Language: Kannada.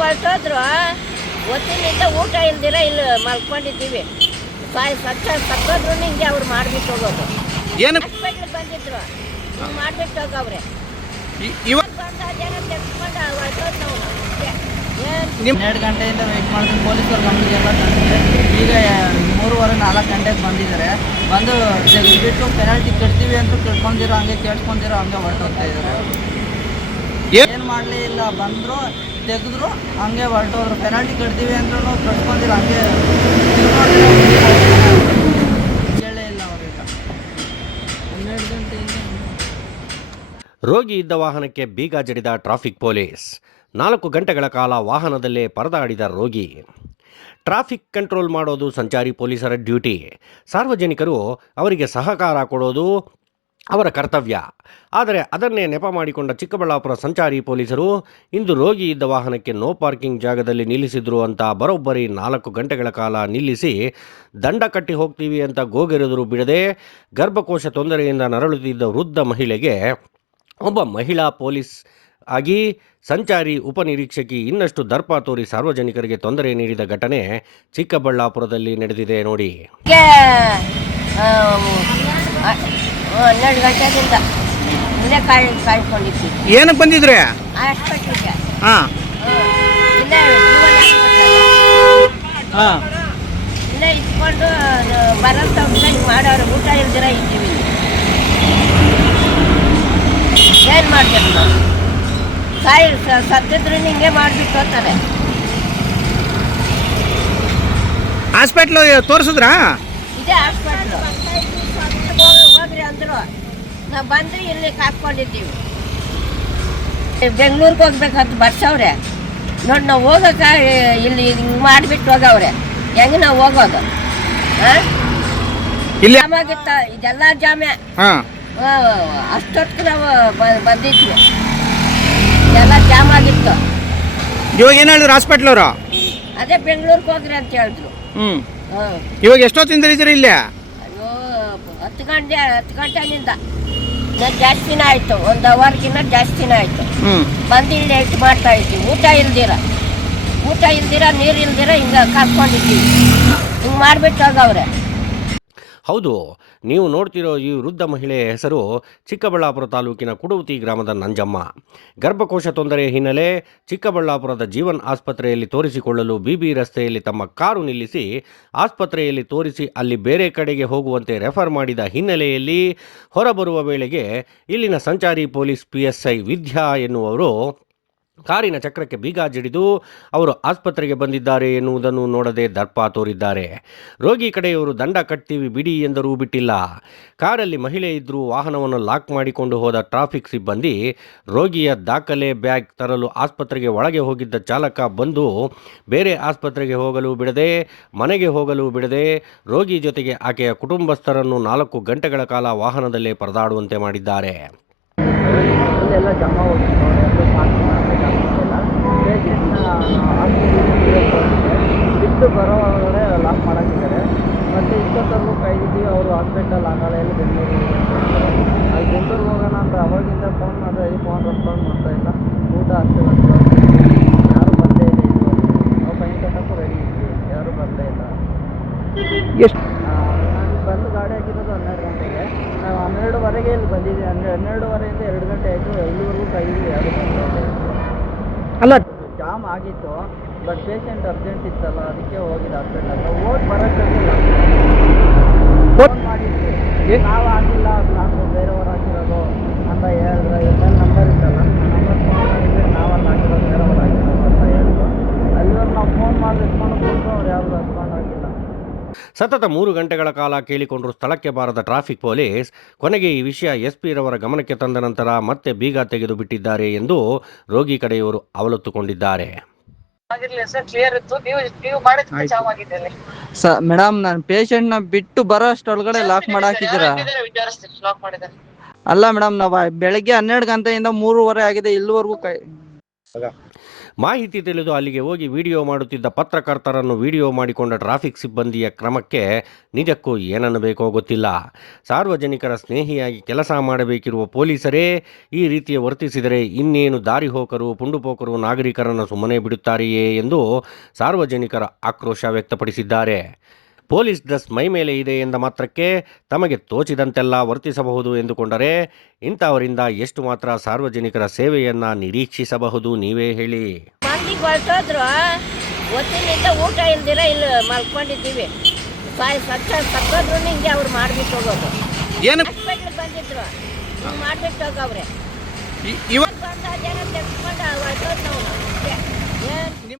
ಹೊರಟೋದ್ರು ಹೊತ್ತಿನಿಂದ ಊಟ ಇಲ್ದಿರ ಇಲ್ಲಿ ಮಲ್ಕೊಂಡಿದ್ದೀವಿ. ಸತ್ತೋದ್ರು ಹಿಂಗೆ ಅವ್ರು ಮಾಡ್ಬಿಟ್ಟು ಹೋಗೋದು. ಏನು ಹಾಸ್ಪಿಟ್ಲಿಗೆ ಬಂದಿದ್ರು ಹಿಂಗೆ ಮಾಡ್ಬಿಟ್ಟು ಹೋಗವ್ರೆ. ತೆಗೆದುಕೊಂಡು ಹೊರಟೋದು ನಾವು. 12 ಗಂಟೆಯಿಂದ ವೆಯ್ಟ್ ಮಾಡಿದ್ರು. ಪೊಲೀಸರು ಗಮನಿಗೆ ಎಲ್ಲ ತಂದಿದೆ. ಈಗ 3:30-4 ಗಂಟೆಗೆ ಬಂದಿದ್ದಾರೆ. ಬಂದು ತೆಗೆದುಬಿಟ್ಟು ಪೆನಾಲ್ಟಿ ಕಟ್ತೀವಿ ಅಂತ ಕೇಳ್ಕೊಂಡಿರೋ ಹಂಗೆ ಕೇಳ್ಕೊಂಡಿರೋ ಹಂಗೆ ಹೊರಟೋಗ್ತಾ ಇದ್ದಾರೆ. ಏನು ಮಾಡಲೇ ಇಲ್ಲ, ಬಂದರು ತೆಗೆದ್ರು ಹಂಗೆ ಹೊರಟೋದ್ರು. ಪೆನಾಲ್ಟಿ ಕಟ್ತೀವಿ ಅಂದ್ರೂ ಕಟ್ಕೊಂಡಿರೋ ಹಂಗೆ ಕೇಳೇ ಇಲ್ಲ ಅವ್ರೀಗ. 12 ಗಂಟೆಯಿಂದ ರೋಗಿ ಇದ್ದ ವಾಹನಕ್ಕೆ ಬೀಗ ಜಡಿದ ಟ್ರಾಫಿಕ್ ಪೊಲೀಸ್. 4 ಗಂಟೆಗಳ ಕಾಲ ವಾಹನದಲ್ಲೇ ಪರದಾಡಿದ ರೋಗಿ. ಟ್ರಾಫಿಕ್ ಕಂಟ್ರೋಲ್ ಮಾಡೋದು ಸಂಚಾರಿ ಪೊಲೀಸರ ಡ್ಯೂಟಿ. ಸಾರ್ವಜನಿಕರು ಅವರಿಗೆ ಸಹಕಾರ ಕೊಡೋದು ಅವರ ಕರ್ತವ್ಯ. ಆದರೆ ಅದನ್ನೇ ನೆಪ ಮಾಡಿಕೊಂಡ ಚಿಕ್ಕಬಳ್ಳಾಪುರ ಸಂಚಾರಿ ಪೊಲೀಸರು ಇಂದು ರೋಗಿ ಇದ್ದ ವಾಹನಕ್ಕೆ ನೋ ಪಾರ್ಕಿಂಗ್ ಜಾಗದಲ್ಲಿ ನಿಲ್ಲಿಸಿದ್ರು ಅಂತ ಬರೋಬ್ಬರಿ 4 ಗಂಟೆಗಳ ಕಾಲ ನಿಲ್ಲಿಸಿ ದಂಡ ಕಟ್ಟಿ ಹೋಗ್ತೀವಿ ಅಂತ ಗೋಗೆರೆದರೂ ಬಿಡದೆ ಗರ್ಭಕೋಶ ತೊಂದರೆಯಿಂದ ನರಳುತ್ತಿದ್ದ ವೃದ್ಧ ಮಹಿಳೆಗೆ ಒಬ್ಬ ಮಹಿಳಾ ಪೊಲೀಸ್ ಆಗಿ ಸಂಚಾರಿ ಉಪನಿರೀಕ್ಷಕಿ ಇನ್ನಷ್ಟು ದರ್ಪ ತೋರಿ ಸಾರ್ವಜನಿಕರಿಗೆ ತೊಂದರೆ ನೀಡಿದ ಘಟನೆ ಚಿಕ್ಕಬಳ್ಳಾಪುರದಲ್ಲಿ ನಡೆದಿದೆ ನೋಡಿ. 12 ಗಂಟೆದಿಂದ ಇಲ್ಲೇ ಕಾಯ್ಕೊಂಡಿದ್ವಿ. ಏನಕ್ಕೆ ಬಂದಿದ್ರೆ? ಹಾಸ್ಪಿಟ್ಲಿಗೆ. ಇಲ್ಲೇ ಇಲ್ಲೇ ಇಟ್ಕೊಂಡು ಬರೋಂಥ ಊಟ ಮಾಡೋರು. ಊಟ ಇಲ್ದಿರ ಇದ್ದೀವಿ. ಏನು ಮಾಡ್ಬೇಕು ನಾವು? ಸತ್ತಿದ್ರು ಹಿಂಗೆ ಮಾಡಿಬಿಟ್ಟು ಹೋಗ್ತಾರೆ. ಹಾಸ್ಪಿಟ್ಲು ತೋರಿಸಿದ್ರಾ? ಇದೇ ಹಾಸ್ಪಿಟ್ಲು. ಹೋಗ್ರಿ ಅಂದರು. ನಾವು ಬಂದು ಇಲ್ಲಿ ಹಾಕ್ಕೊಂಡಿದ್ದೀವಿ. ಬೆಂಗಳೂರಿಗೆ ಹೋಗ್ಬೇಕಂತ ಬರ್ಸವ್ರೆ ನೋಡಿ. ನಾವು ಹೋಗೋಕೆ ಇಲ್ಲಿ ಹಿಂಗೆ ಮಾಡಿಬಿಟ್ಟು ಹೋಗವ್ರೆ. ಹೆಂಗೆ ನಾವು ಹೋಗೋದು? ಜಾಮ್ ಆಗಿತ್ತ, ಇದೆಲ್ಲ ಜಾಮೆ. ಅಷ್ಟೊತ್ತಿಗೆ ನಾವು ಬಂದಿದ್ವಿ, ಎಲ್ಲ ಜಾಮ್ ಆಗಿತ್ತು. ಇವಾಗ ಏನು ಹೇಳಿದ್ರು ಹಾಸ್ಪಿಟ್ಲವರು? ಅದೇ ಬೆಂಗಳೂರಿಗೆ ಹೋಗ್ರಿ ಅಂತ ಹೇಳಿದ್ರು. ಇವಾಗ ಎಷ್ಟೊತ್ತಿಂದ ಇದ್ದೀರಿ ಇಲ್ಲೇ? ಅಯ್ಯೋ 10 ಗಂಟೆನಿಂದ ಜಾಸ್ತಿನೇ ಆಯಿತು. 1 ಅವರ್ಗಿನ್ನ ಜಾಸ್ತಿನೇ ಆಯಿತು. ಬಂದು ಇಲ್ಲಿ ಎಷ್ಟು ಮಾಡ್ತಾ ಇದ್ದೀವಿ. ಊಟ ಇಲ್ದಿರ ನೀರು ಇಲ್ದಿರ ಹಿಂಗೆ ಕಾಸ್ಕೊಂಡಿದ್ದೀವಿ. ಹಿಂಗೆ ಮಾಡಿಬಿಟ್ಟು ಹೋಗವ್ರೆ. ಹೌದು, ನೀವು ನೋಡ್ತಿರೋ ಈ ವೃದ್ಧ ಮಹಿಳೆಯ ಹೆಸರು ಚಿಕ್ಕಬಳ್ಳಾಪುರ ತಾಲೂಕಿನ ಕುಡೌತಿ ಗ್ರಾಮದ ನಂಜಮ್ಮ. ಗರ್ಭಕೋಶ ತೊಂದರೆ ಹಿನ್ನೆಲೆ ಚಿಕ್ಕಬಳ್ಳಾಪುರದ ಜೀವನ್ ಆಸ್ಪತ್ರೆಯಲ್ಲಿ ತೋರಿಸಿಕೊಳ್ಳಲು ಬಿಬಿ ರಸ್ತೆಯಲ್ಲಿ ತಮ್ಮ ಕಾರು ನಿಲ್ಲಿಸಿ ಆಸ್ಪತ್ರೆಯಲ್ಲಿ ತೋರಿಸಿ ಅಲ್ಲಿ ಬೇರೆ ಕಡೆಗೆ ಹೋಗುವಂತೆ ರೆಫರ್ ಮಾಡಿದ ಹಿನ್ನೆಲೆಯಲ್ಲಿ ಹೊರಬರುವ ವೇಳೆಗೆ ಇಲ್ಲಿನ ಸಂಚಾರಿ ಪೊಲೀಸ್ PSI ವಿದ್ಯಾ ಎನ್ನುವರು ಕಾರಿನ ಚಕ್ರಕ್ಕೆ ಬೀಗ ಜಡಿದು ಅವರು ಆಸ್ಪತ್ರೆಗೆ ಬಂದಿದ್ದಾರೆ ಎನ್ನುವುದನ್ನು ನೋಡದೆ ದರ್ಪ ತೋರಿದ್ದಾರೆ. ರೋಗಿ ಕಡೆಯವರು ದಂಡ ಕಟ್ತೀವಿ ಬಿಡಿ ಎಂದರೂ ಬಿಟ್ಟಿಲ್ಲ. ಕಾರಲ್ಲಿ ಮಹಿಳೆ ಇದ್ದರೂ ವಾಹನವನ್ನು ಲಾಕ್ ಮಾಡಿಕೊಂಡು ಹೋದ ಟ್ರಾಫಿಕ್ ಸಿಬ್ಬಂದಿ ರೋಗಿಯ ದಾಖಲೆ ಬ್ಯಾಗ್ ತರಲು ಆಸ್ಪತ್ರೆಗೆ ಒಳಗೆ ಹೋಗಿದ್ದ ಚಾಲಕ ಬಂದು ಬೇರೆ ಆಸ್ಪತ್ರೆಗೆ ಹೋಗಲು ಬಿಡದೆ ಮನೆಗೆ ಹೋಗಲು ಬಿಡದೆ ರೋಗಿ ಜೊತೆಗೆ ಆಕೆಯ ಕುಟುಂಬಸ್ಥರನ್ನು 4 ಗಂಟೆಗಳ ಕಾಲ ವಾಹನದಲ್ಲೇ ಪರದಾಡುವಂತೆ ಮಾಡಿದ್ದಾರೆ. ಎಲ್ಲ ಜಮಾ ಬಿಟ್ಟು ಬರೋವರೆಗೆ ಲಾಕ್ ಮಾಡಾಕಿದ್ದಾರೆ. ಮತ್ತು ಇಷ್ಟೊತ್ತವರೆಗೂ ಕಾಯ್ದಿದ್ದೀವಿ. ಅವರು ಹಾಸ್ಪಿಟಲ್ ಆಗಲ್ಲ, ಎಲ್ಲಿ ಬೆಂಗಳೂರಿಗೆ ಅಲ್ಲಿ ಬೆಂಗಳೂರಿಗೆ ಹೋಗೋಣ ಅಂತ ಅವಾಗಿಂದ ಫೋನ್ ಮಾಡಿದ್ರೆ ಫೋನ್ ರೆಸ್ಪಾಂಡ್ ಮಾಡ್ತಾ ಇಲ್ಲ. ಊಟ ಅಷ್ಟೇ ಯಾರು ಬರಲೇ ಇಲ್ಲ. ನಾವು ಫೈನ್ ಕಟ್ಟೋಕ್ಕೂ ರೆಡಿ ಇದ್ವಿ, ಯಾರು ಬರಲೇ ಇಲ್ಲ. ಎಷ್ಟು ನಾನು ಬಂದು ಗಾಡಿ ಹಾಕಿರೋದು 12 ಗಂಟೆಗೆ. ನಾವು 12ವರೆಗೆ ಇಲ್ಲಿ ಬಂದಿದ್ದೀವಿ. 12ವರೆಯಿಂದ 2 ಗಂಟೆ ಆಯಿತು. ಇಲ್ಲಿವರೆಗೂ ಕಾಯ್ದಿದ್ದೀವಿ, ಯಾರು ಬರಲೇ ಇಲ್ಲ. ಅಲ್ಲ, ಜಾಮ್ ಆಗಿತ್ತು. ಬಟ್ ಪೇಷಂಟ್ ಅರ್ಜೆಂಟ್ ಇತ್ತಲ್ಲ, ಅದಕ್ಕೆ ಹೋಗಿದ್ದು ಹಾಸ್ಪಿಟ್ಲಲ್ಲಿ. ಹೋಗಿ ಬರೋಕ್ಕಾಗಿಲ್ಲ. ಫೋನ್ ಮಾಡಿದ್ವಿ, ನಾವು ಆಗಿಲ್ಲ, ನಾವು ಬೇರೆಯವ್ರು ಹಾಕಿರೋದು ಅಂತ ಹೇಳಿದ್ರೆ. ಮೇಲೆ ನಂಬರ್ ಇತ್ತಲ್ಲ, ನಂಬರ್ ಫೋನ್ ಮಾಡಿದ್ರೆ ನಾವಲ್ಲಿ ಹಾಕಿರೋದು ಬೇರೆಯವ್ರು ಹಾಕಿರೋದು ಅಂತ ಹೇಳಿದ್ರು. ಅಲ್ಲಿವರೆಗೆ ನಾವು ಫೋನ್ ಮಾಡಿ ರೆಸ್ಪಾಂಡ್ ಕೊಟ್ಟು ಅವ್ರು ಯಾರು ರೆಸ್ಪಾಂಡ್ ಆಗಿಲ್ಲ. ಸತತ 3 ಗಂಟೆಗಳ ಕಾಲ ಕೇಳಿಕೊಂಡರೂ ಸ್ಥಳಕ್ಕೆ ಬಾರದ ಟ್ರಾಫಿಕ್ ಪೊಲೀಸ್ ಕೊನೆಗೆ ಈ ವಿಷಯ SP ರವರ ಗಮನಕ್ಕೆ ತಂದ ನಂತರ ಮತ್ತೆ ಬೀಗ ತೆಗೆದು ಬಿಟ್ಟಿದ್ದಾರೆ ಎಂದು ರೋಗಿ ಕಡೆಯವರು ಅವಲತ್ತುಕೊಂಡಿದ್ದಾರೆ. ಮೇಡಮ್, ನಾನು ಪೇಷಂಟ್ನ ಬಿಟ್ಟು ಬರೋ ಅಷ್ಟೊಳಗಡೆ ಲಾಕ್ ಮಾಡಾಕಿದ್ದೀರಾ? ಅಲ್ಲ ಮೇಡಮ್, ನಾವು ಬೆಳಗ್ಗೆ 12 ಗಂಟೆಯಿಂದ 3:30 ಆಗಿದೆ. ಇಲ್ಲಿವರೆಗೂ ಮಾಹಿತಿ ತಿಳಿದು ಅಲ್ಲಿಗೆ ಹೋಗಿ ವಿಡಿಯೋ ಮಾಡುತ್ತಿದ್ದ ಪತ್ರಕರ್ತರನ್ನು ವಿಡಿಯೋ ಮಾಡಿಕೊಂಡ ಟ್ರಾಫಿಕ್ ಸಿಬ್ಬಂದಿಯ ಕ್ರಮಕ್ಕೆ ನಿಜಕ್ಕೂ ಏನನ್ನಬೇಕೋ ಗೊತ್ತಿಲ್ಲ. ಸಾರ್ವಜನಿಕರ ಸ್ನೇಹಿಯಾಗಿ ಕೆಲಸ ಮಾಡಬೇಕಿರುವ ಪೊಲೀಸರೇ ಈ ರೀತಿಯ ವರ್ತಿಸಿದರೆ ಇನ್ನೇನು ದಾರಿ ಹೋಕರು ಪುಂಡುಪೋಕರು ನಾಗರಿಕರನ್ನು ಸುಮ್ಮನೆ ಬಿಡುತ್ತಾರೆಯೇ ಎಂದು ಸಾರ್ವಜನಿಕರ ಆಕ್ರೋಶ ವ್ಯಕ್ತಪಡಿಸಿದ್ದಾರೆ. ಪೊಲೀಸ್ ಡ್ರೆಸ್ ಮೈ ಮೇಲೆ ಇದೆ ಎಂದ ಮಾತ್ರಕ್ಕೆ ತಮಗೆ ತೋಚಿದಂತೆಲ್ಲ ವರ್ತಿಸಬಹುದು ಎಂದುಕೊಂಡರೆ ಇಂಥವರಿಂದ ಎಷ್ಟು ಮಾತ್ರ ಸಾರ್ವಜನಿಕರ ಸೇವೆಯನ್ನ ನಿರೀಕ್ಷಿಸಬಹುದು ನೀವೇ ಹೇಳಿ. ಮಂದಿಗೆ ಹೊರಟೋದ್ರು ಹೊತ್ತಿನಿಂದ ಊಟ ಇಲ್ದಿರ ಇಲ್ಲಿ ಮಲ್ಕೊಂಡಿದ್ದೀವಿ. ಸತ್ತೋದ್ರು ಹಿಂಗೆ ಅವ್ರು ಮಾಡ್ಬಿಟ್ಟು ಹೋಗೋದು. ಏನು ಹಾಸ್ಪಿಟ್ಲಿಗೆ ಬಂದಿದ್ರು ಮಾಡ್ಬಿಟ್ಟು ಹೋಗವ್ರೆ. ಇವಾಗ ಬಂದ ಜನ ತೆಗೆದುಕೊಂಡು ಹೊರಟೋದು ನಾವು.